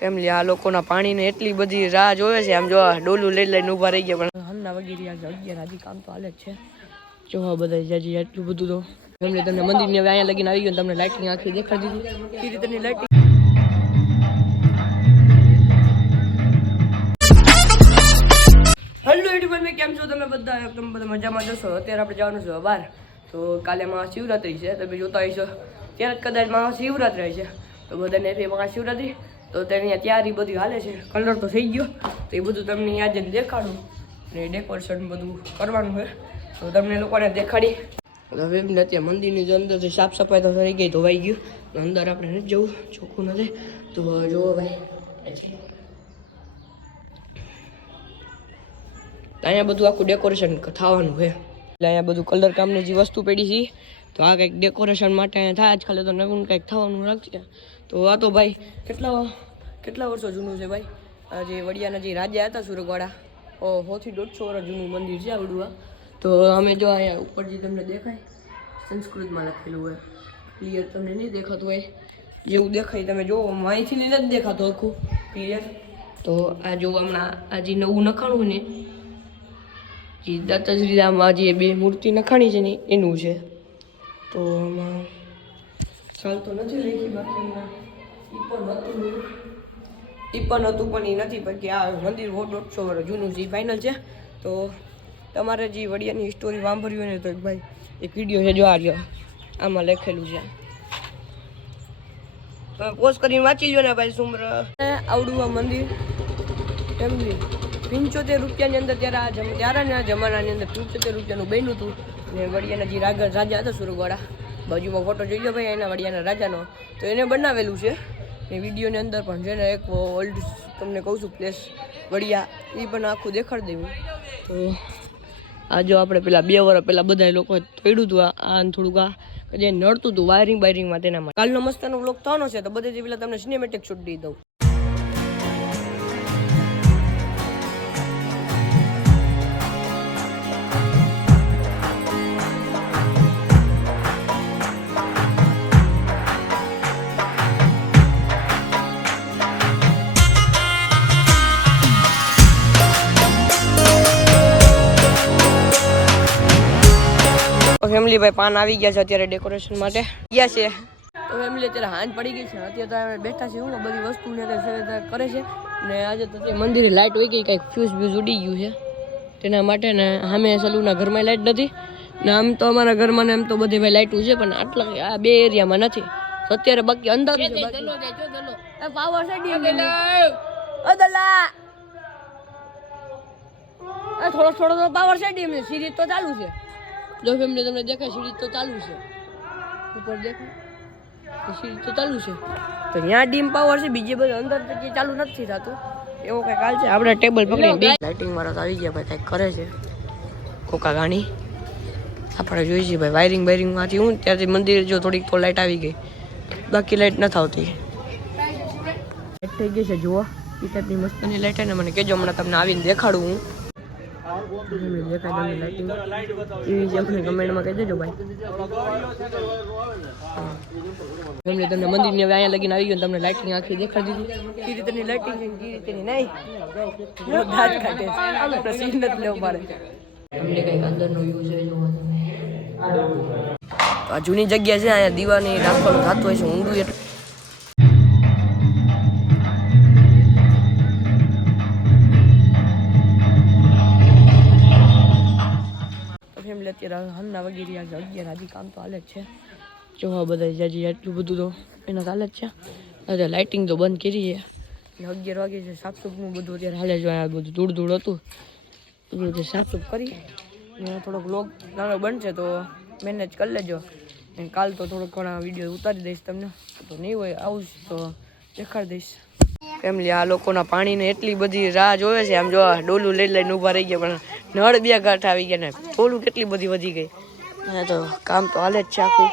Family આ લોકોના પાણીને એટલી બધી રાહ જોવે છે. આમ જો ડોલું લઈ લઈને ઊભા રહી ગયા, પણ હમણાં વગેરે અગિયાર હજી કામ તો હાલે જ છે. જોવા બધા જાજી એટલું બધું તો. ફેમિલી તમને મંદિરની હવે અહીંયા લગીને આવી ગયું તમને લાઇટિંગ આખી દેખાડી દીધી. એ રીતની લાઇટિંગ હેલો યુટ્યુબર મેં કેમ છો તમે બધા? તમે બધા મજામાં જશો? અત્યારે આપણે જવાનું છે બહાર તો કાલે મહાશિવરાત્રી છે, તમે જોતા હશો. ત્યારે કદાચ કદાચ મહાશિવરાત્રી છે તો બધાને એટલે મહાશિવરાત્રી તો તેની તૈયારી બધી હાલે છે. કલર તો થઈ ગયો. તો એ બધું તમને આજે દેખાડું. ને ડેકોરેશન બધું કરવાનું છે. તો તમને લોકોને દેખાડી. હવે અત્યારે મંદિરની જે અંદરથી સાફ સફાઈ તો થઈ ગઈ, ધોવાઈ ગયું. અંદર આપણે નથી જવું. ચોખ્ખું નથી. તો જુઓ ભાઈ. અહીંયા બધું આખું ડેકોરેશન થવાનું છે. એટલે અહીંયા બધું કલર કામની જે વસ્તુ પડી છે, તો આ કંઈક ડેકોરેશન માટે અહીંયા થાય. આજકાલ તો નવું કંઈક થવાનું રાખશે. તો આ તો ભાઈ કેટલા કેટલા વર્ષો જૂનું છે ભાઈ? જે વડિયાના જે રાજા હતા સુરગવાડા હોથી દોઢસો વર્ષ જૂનું મંદિર છે આવડું તો અમે જો અહીંયા ઉપર જે તમને દેખાય, સંસ્કૃતમાં લખેલું હોય. ક્લિયર તમને નહીં દેખાતું હોય. જેવું દેખાય તમે જુઓ અહીંથી લઈને જ દેખાતું આખું. ક્લિયર તો આ જો હમણાં આ જે નવું નખાણું ને, જે દત્તાશ્રી રામમાં જે બે મૂર્તિ નખાણી છે ને એનું છે. તો આમાં ખ્યાલ તો નથી લેખી બાકી ઈ પણ હતું. પણ એ નથી પછી આ મંદિર બહુ દોઢસો જૂનું છે ફાઇનલ છે, તો તમારે જે વડિયાની હિસ્ટોરી વાંભરવી હોય ને, તો ભાઈ, એક વીડિયો છે જો આ રહ્યો. આમાં લખેલું છે. પોસ્ટ કરીને વાંચી લો ને ભાઈ, સુમ્ર. આવડું મંદિર. એમની પંચોતેર રૂપિયાની અંદર ત્યારે આ જમ ત્યારના જમાનાની અંદર પંચોતેર રૂપિયાનું બન્યું હતું. ને વડિયાના જે રાજા રાજા હતા સુરગવાડા બાજુમાં ફોટો જોઈ લો ભાઈ, એના વડિયાના રાજાનો. તો એને બનાવેલું છે. એ વિડીયોની અંદર પણ છે ને એક ઓલ્ડ તમને કહું છું પ્લેસ વડિયા એ પણ આખું દેખાડી દેવું. તો આ જો આપણે પેલા બે વર્ષ પહેલાં બધા લોકોએ તોડ્યું હતું આ થોડુંક આ જે નડતું હતું વાયરિંગ બાયરિંગમાં તેના માટે કાલનો મસ્તનો બ્લોક થવાનો છે, તો બધેથી પહેલાં તમને સિનેમેટિક શૂટ દઈ દઉં. ફેમિલી ભાઈ પાન આવી ગયા છે અત્યારે ડેકોરેશન માટે. ગયા છે. તો ફેમિલી અત્યારે હાંજ પડી ગઈ છે. અત્યારે તો અમે બેઠા છે હું બધી વસ્તુ ને કરે છે. ને આજે તો તે મંદિરે લાઇટ હોય ગઈ કંઈક ફ્યુઝ બ્યુઝ ઉડી ગયું છે. તેના માટે ને સામે સલુના ઘરમાં લાઇટ નથી. ને આમ તો અમારા ઘરમાં ને એમ તો બધી ભાઈ લાઇટું છે પણ આટલા આ બે એરિયામાં નથી. તો અત્યારે બાકી અંદર પાવર છે દલા. થોડો થોડો તો પાવર છે ડીમ સિરીઝ તો ચાલુ છે. જો ફેમિલી તમને દેખાય સીડી તો ચાલુ છે. ઉપર દેખાય. તો સિરીઝ તો ચાલુ છે. તો ત્યાં ડીમ પાવર છે બીજે બધું અંદર જે ચાલુ નથી થતું. એવો કંઈક હાલ છે. આપણે ટેબલ પકડી લાઇટિંગ વાળા તો આવી ગયા ભાઈ કંઈક કરે છે. કોકા ગાણી. આપણે જોઈ છીએ ભાઈ વાયરિંગ વાયરિંગમાંથી હું ત્યારથી મંદિર જો થોડીક તો લાઇટ આવી ગઈ. બાકી લાઇટ નથી આવતી. લાઇટ થઈ ગઈ છે જુઓ. એ ટાઈપની મસ્તની લાઇટ ને મને કહેજો હમણાં તમને આવીને દેખાડું હું. દેખાય તમને લાઇટિંગ એવી છે અમને લગીને આવી ગયો તમને લાઇટિંગ આખી દેખાડી દીધી કઈ લાઇટિંગ જૂની જગ્યા છે, અહીંયા દીવાની રાખવાનું થતું હોય છે ઊંડું એટલે. અત્યારે હમણાં વગેરે આજે અગિયાર હજી કામ તો હાલે જ છે. જોવા બધા જાજી એટલું બધું તો એના હાલે જ છે. અત્યારે લાઇટિંગ તો બંધ કરી છે. અગિયાર વાગે છે સાફસૂફનું બધું અત્યારે હાલે જ આ બધું ધૂળ ધૂળ હતું. એ બધું સાફસૂફ કરી. થોડોક લોગ નાનો બનશે તો મેનેજ કરી લેજો. અને કાલ તો થોડોક ઘણા વીડિયો ઉતારી દઈશ તમને. તો નહીં હોય આવું તો દેખાડી દઈશ. ફેમિલી આ લોકોના પાણીને એટલી બધી રાહ જોવે છે. આમ જો ડોલું લઈ લઈને ઊભા રહી ગયા પણ નળ બે ગાંઠ આવી ગયા ને થોડું કેટલી બધી વધી ગઈ. તો કામ તો હાલે જ છે આખું.